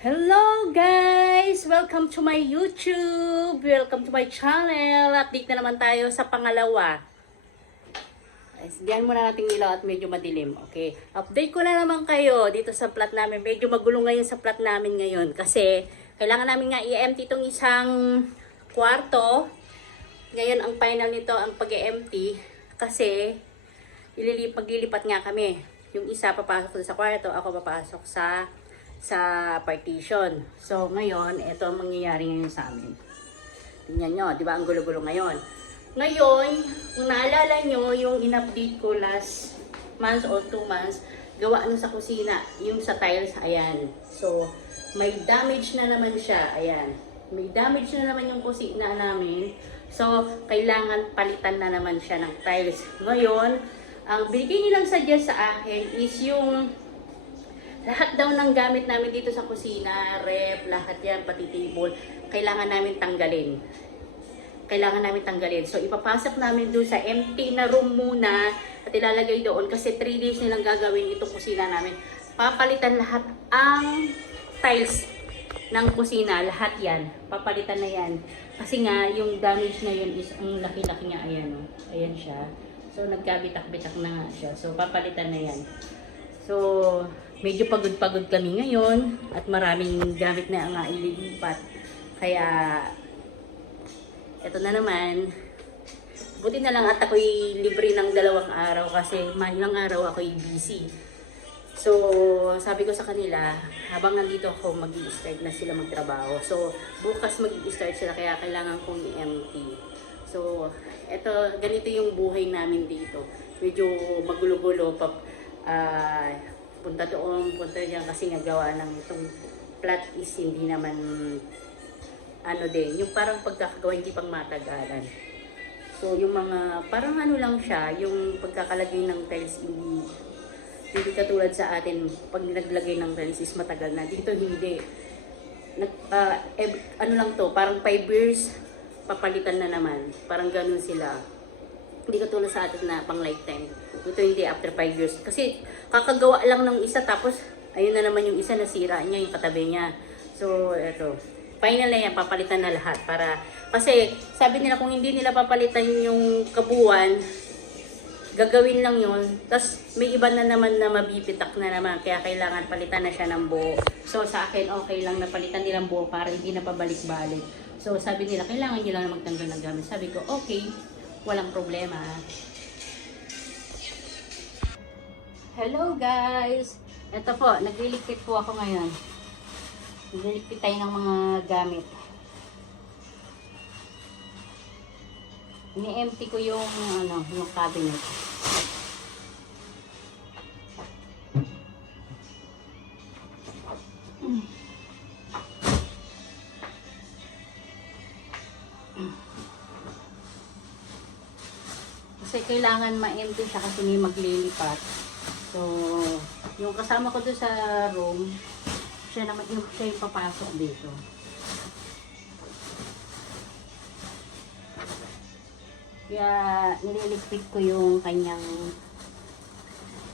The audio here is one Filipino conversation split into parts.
Hello guys! Welcome to my YouTube! Welcome to my channel! Update na naman tayo sa pangalawa. Diyan muna natin ilaw at medyo madilim. Okay. Update ko na naman kayo dito sa plot namin. Medyo magulo ngayon sa plot namin ngayon. Kasi kailangan namin nga i-empty itong isang kwarto. Ngayon ang final nito ang pag-empty. Kasi maglilipat nga kami. Yung isa papasok sa kwarto, ako papasok sa partition. So, ngayon, ito ang mangyayari ngayon sa amin. Tingnan nyo, di ba? Ang gulo-gulo ngayon. Ngayon, kung naalala nyo, yung in-update ko last month or 2 months, gawa sa kusina, yung sa tiles, ayan. So, may damage na naman siya, ayan. May damage na naman yung kusina namin. So, kailangan palitan na naman siya ng tiles. Ngayon, ang binigay nilang suggest sa akin is yung lahat daw ng gamit namin dito sa kusina, ref, lahat yan, pati table, kailangan namin tanggalin. Kailangan namin tanggalin. So, ipapasok namin doon sa empty na room muna at ilalagay doon kasi 3 days nilang gagawin itong kusina namin. Papalitan lahat ang tiles ng kusina, lahat yan. Papalitan na yan. Kasi nga, yung damage na yun is ang laki-laki niya. Ayan, oh. Ayan siya. So, nagkabitak-bitak na nga siya. So, papalitan na yan. So, medyo pagod-pagod kami ngayon at maraming gamit na ang ililipat. Kaya, eto na naman. Buti na lang at ako'y libre ng 2 araw kasi ilang araw ako'y busy. So, sabi ko sa kanila, habang nandito ako, mag-i-start na sila magtrabaho. So, bukas mag-i-start sila kaya kailangan kong i-empty. So, eto, ganito yung buhay namin dito. Medyo magulo-gulo pa. Punta doon, punta diyan kasi nagawa ng itong plot is hindi naman ano din, yung parang pagkakagawa hindi pang matagalan. So yung mga parang ano lang siya, yung pagkakalagay ng tiles hindi katulad sa atin pag naglagay ng tiles is matagal na. Dito hindi. Ano lang to, parang 5 years papalitan na naman. Parang ganun sila. Hindi katulad sa atin na pang lifetime. Ito hindi after 5 years. Kasi kakagawa lang ng isa tapos ayun na naman yung isa nasira niya, yung katabi niya. So, eto. Final na yan, papalitan na lahat. Kasi sabi nila kung hindi nila papalitan yung kabuuan, gagawin lang yun. Tapos may iba na naman na mabibitak na naman. Kaya kailangan palitan na siya ng buo. So sa akin, okay lang na palitan nilang buo para hindi na pabalik-balik. So sabi nila, kailangan nyo lang na magtanggal ng gamit. Sabi ko, okay. Walang problema. Hello guys! Ito po, nagliligpit po ako ngayon. Nagliligpit tayo ng mga gamit. Ini-empty ko yung yung cabinet. Kasi kailangan ma-empty siya kasi may maglilipat. So, yung kasama ko doon sa room, siya yung papasok dito. Kaya nililigpit ko yung kanyang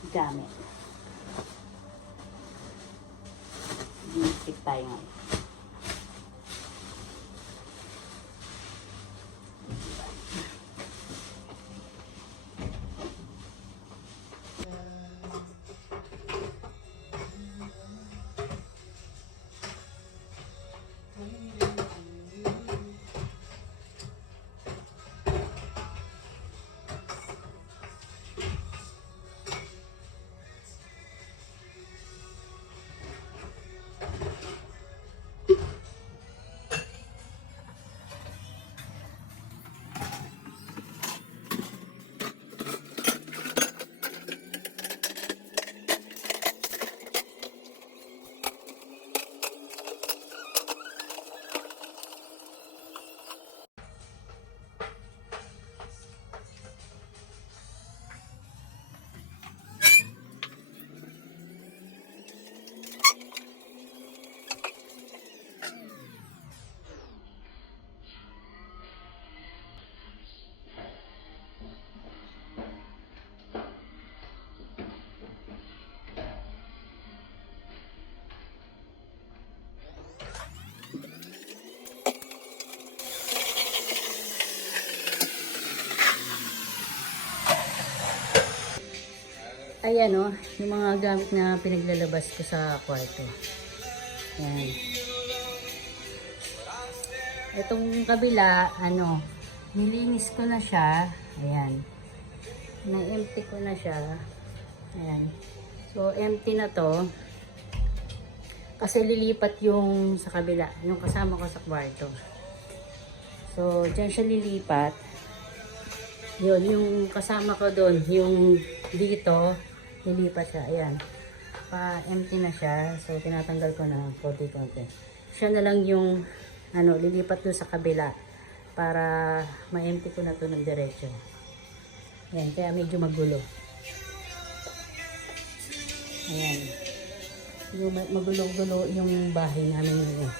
gamit. Nililigpit tayo ngayon. ayan o, yung mga gamit na pinaglalabas ko sa kwarto. Ayan. Itong kabila, ano, nilinis ko na siya. Ayan. Na-empty ko na siya. Ayan. So, empty na to. Kasi lilipat yung sa kabila, yung kasama ko sa kwarto. So, dyan siya lilipat. Yun, yung kasama ko doon, yung dito, lilipat siya. Ayan. Pa-empty na siya. So, tinatanggal ko na konti-konti. Siya na lang yung, ano, lilipat doon sa kabila. Para ma-empty ko na to ng diretso. Ayan, kaya medyo magulo. Ayan. Magulo-gulo yung bahay namin ngayon.